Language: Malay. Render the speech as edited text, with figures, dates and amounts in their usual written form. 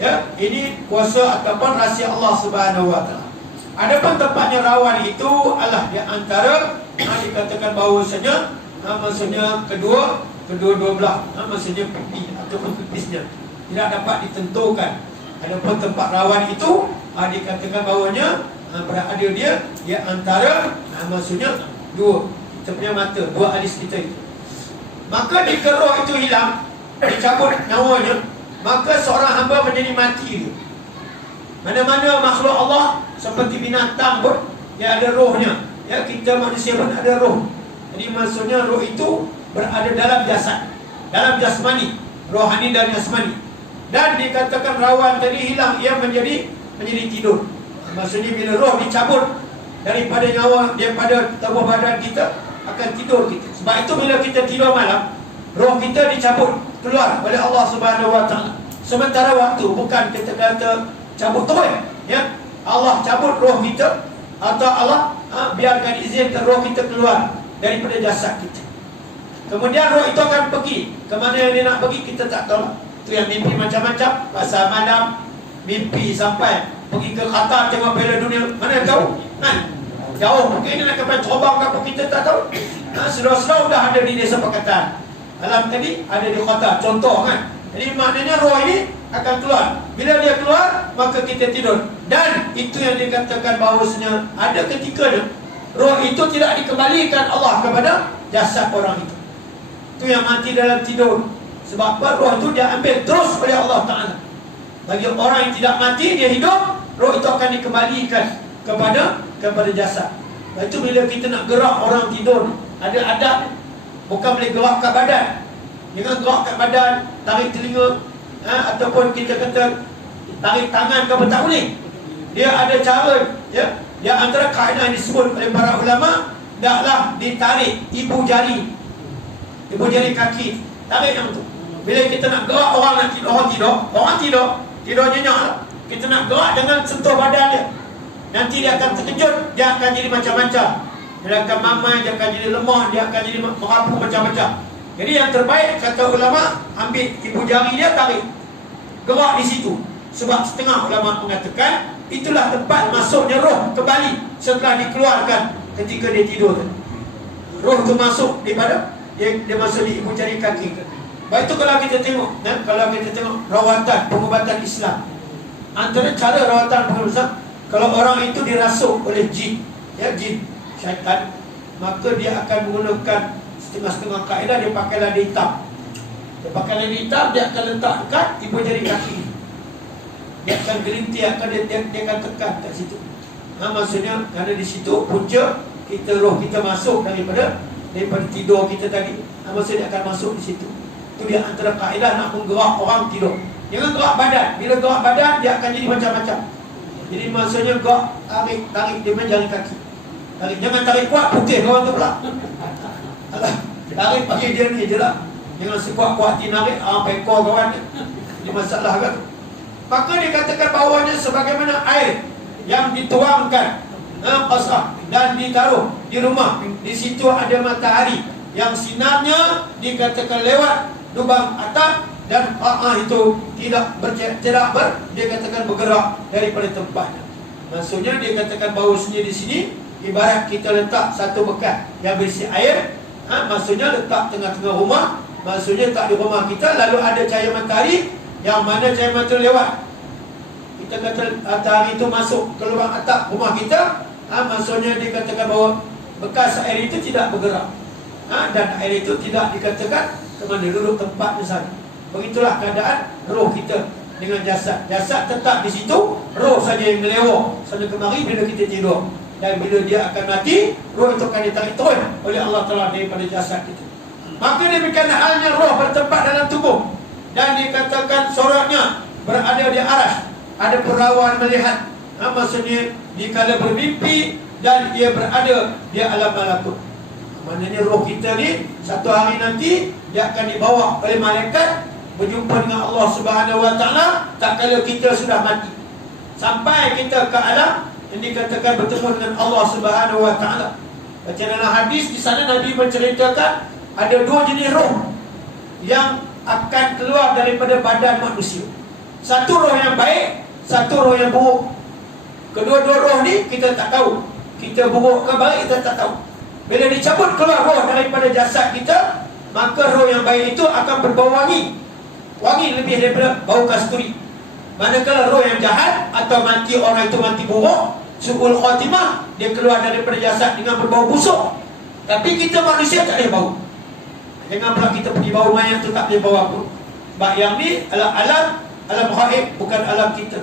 Ya, ini kuasa ataupun rahsia Allah Subhanahu wa taala. Adapun tempatnya rawan itu adalah di antara dikatakan bahawasanya maksudnya kedua belah, maksudnya pipi ataupun pipisnya tidak dapat ditentukan. Adapun tempat rawan itu dikatakan bahawanya berada dia di antara maksudnya dua kita punya mata, dua alis kita itu. Maka jika roh itu hilang, dicabut nyawanya, maka seorang hamba menjadi mati dia. Mana-mana makhluk Allah seperti binatang pun dia ada rohnya. Ya, kita manusia pun ada roh. Jadi maksudnya roh itu berada dalam jasad, dalam jasmani, rohani dan jasmani. Dan dikatakan rawan tadi hilang, ia menjadi tidur. Maksudnya bila roh dicabut daripada nyawa, daripada tubuh badan kita, akan tidur kita. Sebab itu bila kita tidur malam, roh kita dicabut keluar oleh Allah Subhanahu wa taala. Sementara waktu bukan kita kata cabut terus, ya. Allah cabut roh kita atau Allah biarkan izinkan roh kita keluar daripada jasad kita. Kemudian roh itu akan pergi ke mana yang dia nak pergi kita tak tahu. Itu yang mimpi macam-macam, pasal malam mimpi sampai pergi ke Qatar tengok Piala Dunia, mana tahu kan? Jauh mungkin dia nak sampai terbang ke apa kita tak tahu. Sudah dah ada di desa Pakatan. Alam tadi ada di Qatar, contoh kan. Jadi maknanya roh ini akan keluar. Bila dia keluar, maka kita tidur. Dan itu yang dikatakan bahawasanya ada ketikanya roh itu tidak dikembalikan Allah kepada jasad orang itu. Itu yang mati dalam tidur. Sebab apa? Roh itu dia ambil terus oleh Allah Ta'ala. Bagi orang yang tidak mati, dia hidup, roh itu akan dikembalikan kepada jasad. Lepas itu bila kita nak gerak orang tidur, ada adab. Bukan boleh gerakkan badan. Jangan gerakkan badan, tarik telinga, ataupun kita kata tarik tangan ke apa, tak boleh. Dia ada cara, ya. Yang antara kaedah yang disebut oleh para ulama, taklah ditarik ibu jari kaki, tarik yang tu. Bila kita nak gerak orang nak tidur, orang tidur nyenyak lah. Kita nak gerak, jangan sentuh badan dia. Nanti dia akan terkejut, dia akan jadi macam-macam. Dia akan mamai, dia akan jadi lemah, dia akan jadi merapu macam-macam. Jadi yang terbaik kata ulama, ambil ibu jari dia, tarik, gerak di situ. Sebab setengah ulama mengatakan itulah tempat masuknya roh kembali setelah dikeluarkan ketika dia tidur. Roh itu masuk daripada dia masuk di ibu jari kaki. Baik itu kalau kita tengok, rawatan pengobatan Islam. Antara cara rawatan pengobatan, kalau orang itu dirasuk oleh jin, ya, jin, syaitan, maka dia akan menggunakan setengah-setengah kaedah. Dia pakai lada hitam. Dia akan letak dekat ibu jari kaki. Dia akan gelintir, dia akan tekan kat situ. Maksudnya ada di situ punca kita, roh kita masuk daripada tidur kita tadi. Maksudnya dia akan masuk di situ. Itu dia antara kaedah nak menggerak orang tidur. Jangan gerak badan. Bila gerak badan, dia akan jadi macam-macam. Jadi maksudnya gerak, tarik dia main jari kaki. Tarik, jangan tarik kuat, putih kawan tu pula. Tarik bagi dia ni je lah. Jangan sekuat-kuat narik, pekor kawan. Ini masalah kan. Maka dikatakan bawahnya sebagaimana air yang dituangkan qasah dan ditaruh di rumah. Di situ ada matahari yang sinarnya dikatakan lewat lubang atap, dan itu tidak dikatakan bergerak daripada tempatnya. Maksudnya dikatakan bahawasanya di sini ibarat kita letak satu bekas yang berisi air, maksudnya letak tengah-tengah rumah. Maksudnya tak di rumah kita, lalu ada cahaya matahari, yang mana cahaya matahari lewat. Kita kata matahari itu masuk ke lubang atap rumah kita, maksudnya dikatakan bahawa bekas air itu tidak bergerak, dan air itu tidak dikatakan ke mana, duduk tempatnya sana. Begitulah keadaan roh kita dengan jasad. Jasad tetap di situ, roh saja yang melewah sana kemari bila kita tidur. Dan bila dia akan mati, roh itu akan ditarik turun oleh Allah Ta'ala daripada jasad kita. Maka demikian halnya roh bertempat dalam tubuh. Dan dikatakan sorotnya berada di aras. Ada perawan melihat, maksudnya dikala bermimpi, dan ia berada di alam malakut. Maknanya roh kita ni satu hari nanti dia akan dibawa oleh malaikat berjumpa dengan Allah Subhanahu Wa Taala tak kala kita sudah mati, sampai kita ke alam yang dikatakan bertemu dengan Allah Subhanahu Wa Taala. Baca dalam hadis di sana Nabi menceritakan ada dua jenis roh yang akan keluar daripada badan manusia. Satu roh yang baik, satu roh yang buruk. Kedua-dua roh ni kita tak tahu. Kita buruk ke baik kita tak tahu. Bila dicabut keluar roh daripada jasad kita, maka roh yang baik itu akan berbau wangi. Wangi lebih daripada bau kasturi. Manakala roh yang jahat atau mati orang itu mati buruk, su'ul khatimah, dia keluar daripada jasad dengan berbau busuk. Tapi kita manusia tak boleh bau. Jangan pula kita pergi bau mayat tu tak boleh bau apa. Sebab yang ni adalah alam ghaib, bukan alam kita.